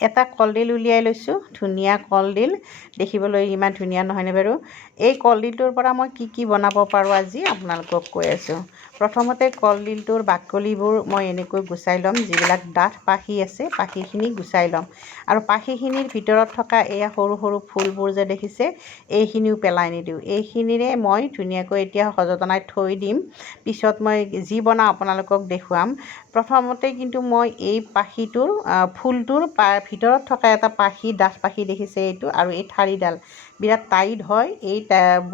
এটা কলডিল উলিয়াই লৈছোঁ, ধুনীয়া কলডিল, দেখিবলৈ ইমান ধুনীয়া নহয়নে বাৰু। এই কলডিলটোৰ পৰা মই কি বনাব পাৰোঁ আজি আপোনালোকক কৈ আছোঁ। প্ৰথমতে কলডিলটোৰ বাকলিবোৰ মই এনেকৈ গুচাই ল'ম, যিবিলাক ডাঠ পাখি আছে পাখিখিনি গুচাই ল'ম, আৰু পাখিখিনিৰ ভিতৰত থকা এয়া সৰু সৰু ফুলবোৰ যে দেখিছে, এইখিনিও পেলাই নিদিওঁ। এইখিনিৰে মই ধুনীয়াকৈ এতিয়া সযতনাই থৈ দিম, পিছত মই যি বনাওঁ আপোনালোকক দেখুৱাম। প্ৰথমতে কিন্তু মই এই পাখিটোৰ ফুলটোৰ ভিতৰত থকা এটা পাখি, ডাঠ পাখি দেখিছে এইটো, আৰু এই ঠাৰিডাল বিৰাট টাইট হয়। এই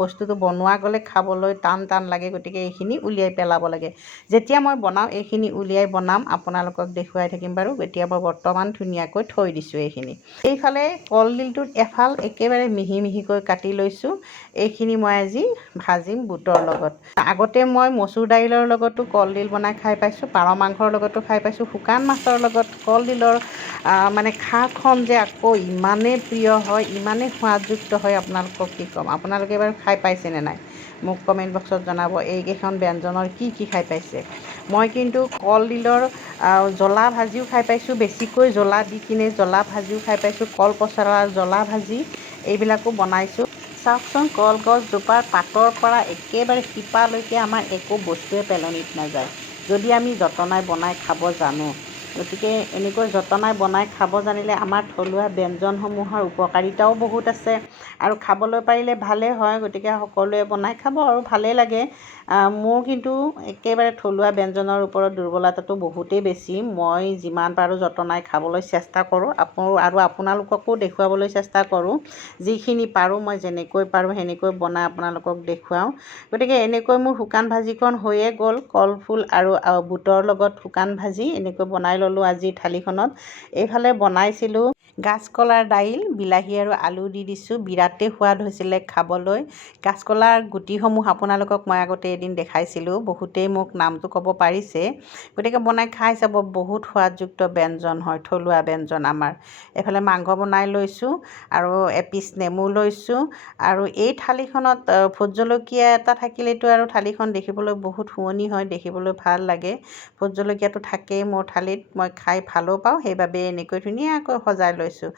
বস্তুটো বনোৱা গ'লে খাবলৈ টান টান লাগে, গতিকে এইখিনি উলিয়াই পেলাব লাগে। যেতিয়া মই বনাওঁ এইখিনি উলিয়াই বনাম, আপোনালোকক দেখুৱাই থাকিম বাৰু। এতিয়া মই বৰ্তমান ধুনীয়াকৈ থৈ দিছোঁ এইখিনি। এইফালে কলডিলটোত এফাল একেবাৰে মিহি মিহিকৈ কাটি লৈছোঁ। এইখিনি মই আজি ভাজিম বুটৰ লগত। আগতে মই মচুৰ দাইলৰ লগতো কলডিল বনাই খাই পাইছোঁ, পাৰ মাংসৰ লগতো খাই পাইছোঁ, শুকান মাছৰ লগত কলডিলৰ মানে খাৰখন যে আকৌ ইমানেই প্ৰিয় হয়, ইমানেই সোৱাদযুক্ত হয়, আপোনালোকক কি ক'ম। আপোনালোকে বাৰু খাই পাইছেনে নাই মোক কমেণ্ট বক্সত জনাব। এইকেইখন ব্যঞ্জনৰ কি খাই পাইছে। মই কিন্তু কলডিলৰ জ্বলা ভাজিও খাই পাইছোঁ, বেছিকৈ জ্বলা দি কিনে জ্বলা ভাজিও খাই পাইছোঁ, কল পচলাৰ জ্বলা ভাজি এইবিলাকো বনাইছোঁ। চাওকচোন, কলগছজোপাৰ পাতৰ পৰা একেবাৰে শিপালৈকে আমাৰ একো বস্তুৱে পেলনিত নাযায়, যদি আমি যতনাই বনাই খাব জানো। গতিকে এনেকৈ যতনাই বনাই খাব জানিলে আমাৰ থলুৱা ব্যঞ্জনসমূহৰ উপকাৰিতাও বহুত আছে, আৰু খাবলৈ পাৰিলে ভালেই হয়। গতিকে সকলোৱে বনাই খাব আৰু ভালেই লাগে। মোৰ কিন্তু একেবাৰে থলুৱা ব্যঞ্জনৰ ওপৰত দুৰ্বলতাটো বহুতেই বেছি। মই যিমান পাৰোঁ যতনাই খাবলৈ চেষ্টা কৰোঁ, আৰু আপোনালোককো দেখুৱাবলৈ চেষ্টা কৰোঁ। যিখিনি পাৰোঁ মই যেনেকৈ পাৰোঁ সেনেকৈ বনাই আপোনালোকক দেখুৱাওঁ। গতিকে এনেকৈ মোৰ শুকান ভাজিখন হৈয়ে গ'ল, কলফুল আৰু বুটৰ লগত শুকান ভাজি এনেকৈ বনাই ল'লোঁ আজিৰ থালিখনত। এইফালে বনাইছিলোঁ কাঁচকলাৰ দাইল, বিলাহী আৰু আলু দি দিছোঁ, বিৰাটেই সোৱাদ হৈছিলে খাবলৈ। কাঁচকলাৰ গুটিসমূহ আপোনালোকক মই আগতে এদিন দেখাইছিলোঁ, বহুতেই মোক নামটো ক'ব পাৰিছে। গতিকে বনাই খাই চাব, বহুত সোৱাদযুক্ত ব্যঞ্জন হয়, থলুৱা ব্যঞ্জন আমাৰ। এইফালে মাংস বনাই লৈছোঁ আৰু এপিচ নেমু লৈছোঁ, আৰু এই থালিখনত ভোট জলকীয়া এটা থাকিলেতো আৰু থালিখন দেখিবলৈ বহুত শুৱনি হয়, দেখিবলৈ ভাল লাগে। ভোট জলকীয়াটো থাকেই মোৰ থালিত, মই খাই ভালো পাওঁ, সেইবাবে এনেকৈ ধুনীয়াকৈ সজাই লৈছোঁ।